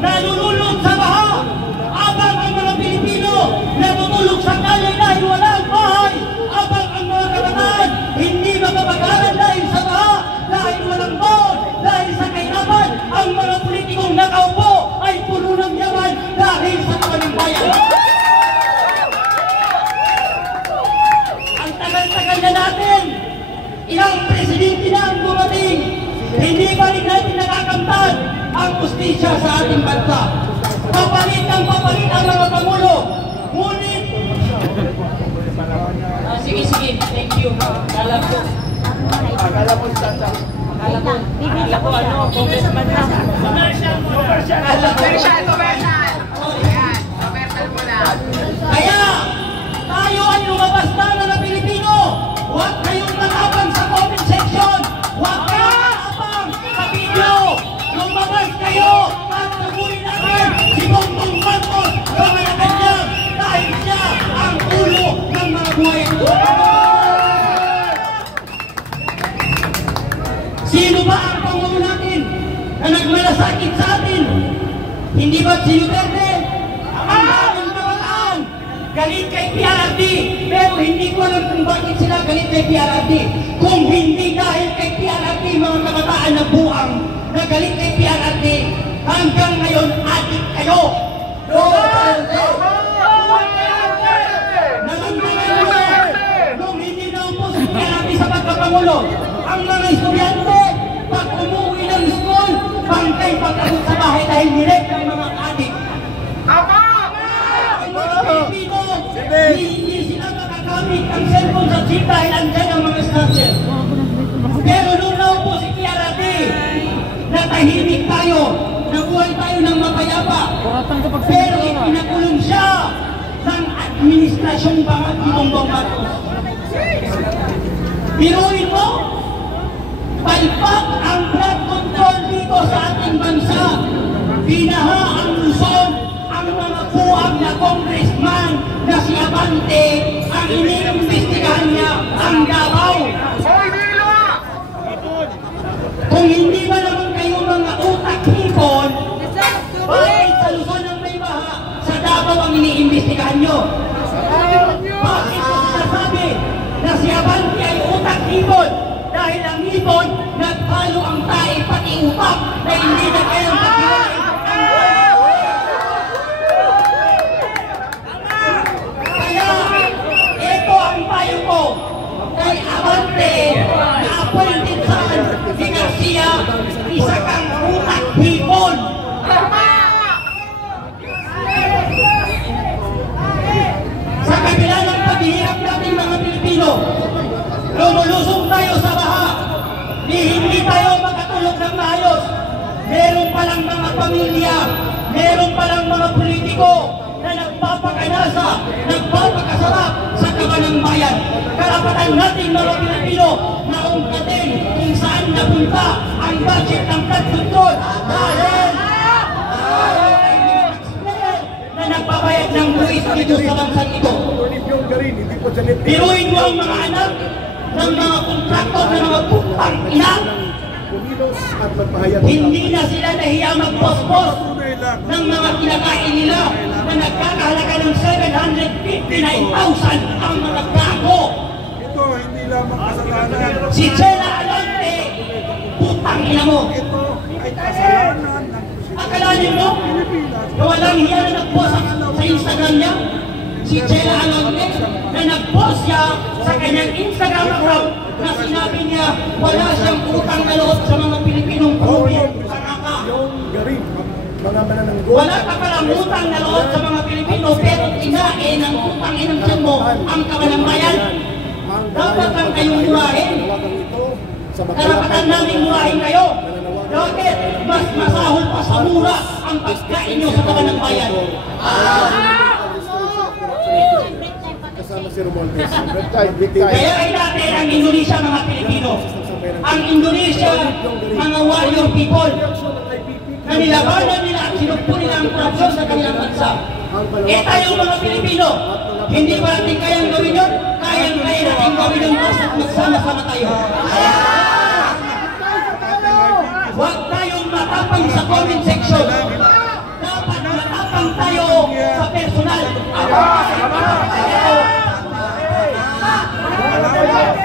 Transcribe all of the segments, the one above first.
nalululog sa baha, habang ang mga Pilipino natutulog sa kalye dahil walang bahay, habang ang mga kabataan hindi makapag-aral dahil sa baha, dahil walang baon, dahil sa kahirapan, ang mga politikong nakaupo ay puno ng yaman dahil sa kanilang bayan. Ang tagal-tagal na natin, ilang presidente na ang dumating, hindi pa rin natin nakakamtan ang justisya sa ating bansa. Papalit ang mga Pangulo. Ngunit, sige, thank you. Akala ko congressman na. Commercial muna. Kaya, tayo ay lumabas na ng Pilipino. Huwag kayong matapang sa comment section. Huwag kayong matapang sa video. Lumabas kayo at nagunin natin si Bongbong Marcos sa Malacanang dahil siya ang ulo ng mga buhay. Sino ba ang Pangulo natin na nagmalasakit sa atin? Hindi ba si Duterte? Ang daming kabataan galit kay PRRD, pero hindi ko alam kung bakit sila galit kay PRRD. Kung hindi dahil kay PRRD, mga kabataan na buang na galit kay PRRD, hanggang ngayon adik kayo. Nung hindi na upos si PRRD sa pagkapangulo, ang mga estudyante, pag umuwi ng school, bangkay pagkasot sa bahay dahil nilek ng mga adik. Hindi sila makagamit ang cellphone sa jeep dahil andyan ang mga snatcher. Pero nung naupo si PRRD, natahimik tayo, nabuhay tayo ng mapayapa. Pero ipinakulong siya ng administrasyong Bongbong Marcos. Biruin mo, palpak ang blood control dito sa ating bansa. Binaha ang Luzon, ang mga buwag na congressman na si Abante, ang iniimbestigahan niya ang Davao. Kung hindi ba naman kayo mga utak-hipon, bakit sa Luzon ang may baha, sa Davao ang iniimbestigahan nyo? Bakit ko sinasabi na si Abante ay utak-hipon? Dahil ang hipon, nagpalo ang tae pati utak na hindi na kayang paghiwalay. Payo ko kay Abante na appointed sa si Garcia, isa kang utak hipon. Sa kabila ng paghihirap natin mga Pilipino, lumulusong tayo sa baha, hindi tayo makatulog ng maayos. Meron palang mga pamilya, meron palang mga politiko na nagpapakanasa, nagpapakasarap sa kabanang bayan. Karapatan natin mga Pilipino na ungkatin kung saan napunta ang budget ng flood control dahil ay mga taxpayer na nagbabayad ng buwis dito sa bansang ito. Biruin mo ang mga anak ng mga kontraktor ng mga putang ina. Hindi na sila nahiya mag-pospos ng mga kinakain nila na nagkakahalaga ng 759,000 ang mga gago. Ito hindi lamang kasalanan. Si Chela Alonte, putang ina mo. Ito ay kasalanan ng Akalanin mo na walang hiya na nag-post sa Instagram niya? Si Chela Alonte na nag-post siya sa kanyang Instagram account na sinabi niya wala siyang utang na loob sa mga Pilipinong kuya. Wala ka palang utang na loob sa mga Pilipino pero kinain ng utang inang tiyan mo ang kawalang bayan. Dapat lang kayong murahin. Karapatan namin murahin kayo. Bakit? Mas masahol pa sa mura ang pagkain nyo sa kawalang bayan. Kaya ay natin ang Indonesia mga Pilipino. Ang Indonesia, mga warrior people na nilabanan nila at sinugpo nila ang korupsyon sa kanilang bansa. Eh tayong mga Pilipino, hindi ba natin kayang gawin yun? Kayang-kaya natin gawin yun at magsama-sama tayo. Huwag tayong matapang sa comment section.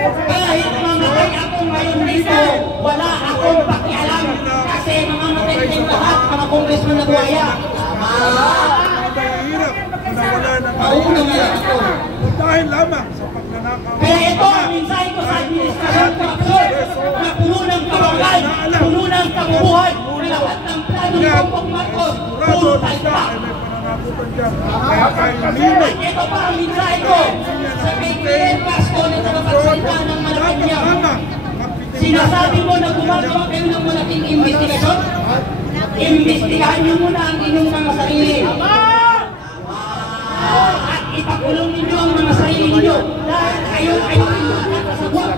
Kahit mamatay ako ngayon dito, wala akong pakialam. Kasi mamamatay din lahat, mga congressman na buhaya. Mahirap na wala ng Mauna nga lang ako. dahil lamang sa pagnanakaw. Kaya ito ang mensahe ko sa administrasyon korupsyon na puno ng kawakan, puno ng kabubuhan, lahat ng plano ni Bongbong Marcos, puro palpak. Kaya kayo nilay. At ito pa ang mensahe ko sa PBN Pasko na tagapagsalita ng Malacanang. Sinasabi mo na gumagawa kayo ng malaking investigasyon? Imbestigahan niyo muna ang inyong mga sarili. At ipakulong ninyo ang mga sarili ninyo dahil kayo ninyo nakasabot.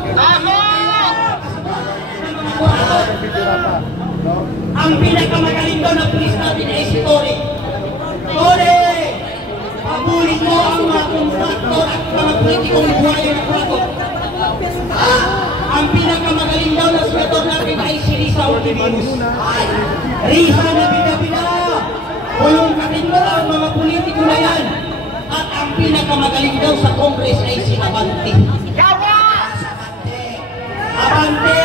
Ang pinakamagaling daw na pulis natin ay si Tore. Tore! Pabulit mo ang mga kontraktor at mga politikong buhaya na prato. Ang pinakamagaling daw na senador natin ay si Risa Ortiveros. Risa na bida-bida! Kulong katin mo ang mga politiko na yan. At ang pinakamagaling daw sa Congress ay si Abante. Abante!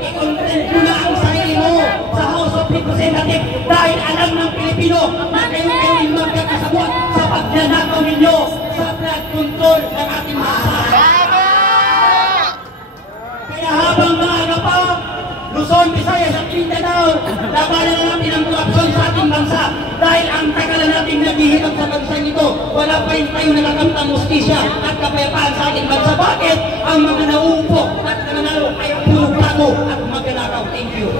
I-content mo na ang sarili mo sa House of Representatives dahil alam ng Pilipino na kayo magkakasabot sa pagnanakaw ninyo sa flood control ng ating bansa. Kaya habang maaga pa, Luzon, Visayas at Mindanao, labanan na natin ang korupsyon sa ating bansa dahil ang tagal na natin naghihirap sa bansang ito, wala pa rin tayo nakakamtang mustisya at kapayapaan sa ating bansa. Bakit? Ang mga nauupo at nananalo ay puro bago at magnanakaw. Thank you.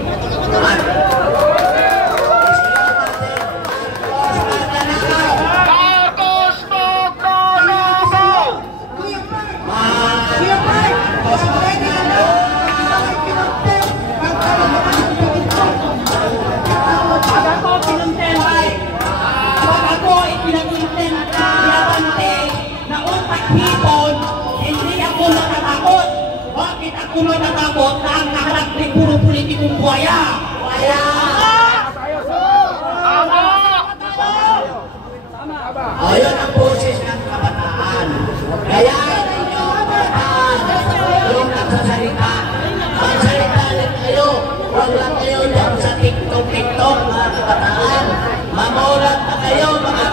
Ako natatakot na ang naharap ni puro politikong buhaya. Buhaya! Ayan ang boses ng kabataan. Kaya ninyo ang kabataan yung nagsasalita. Magsalita rin kayo. Huwag lang kayo lang sa TikTok mga kabataan. Mamulat na kayo mga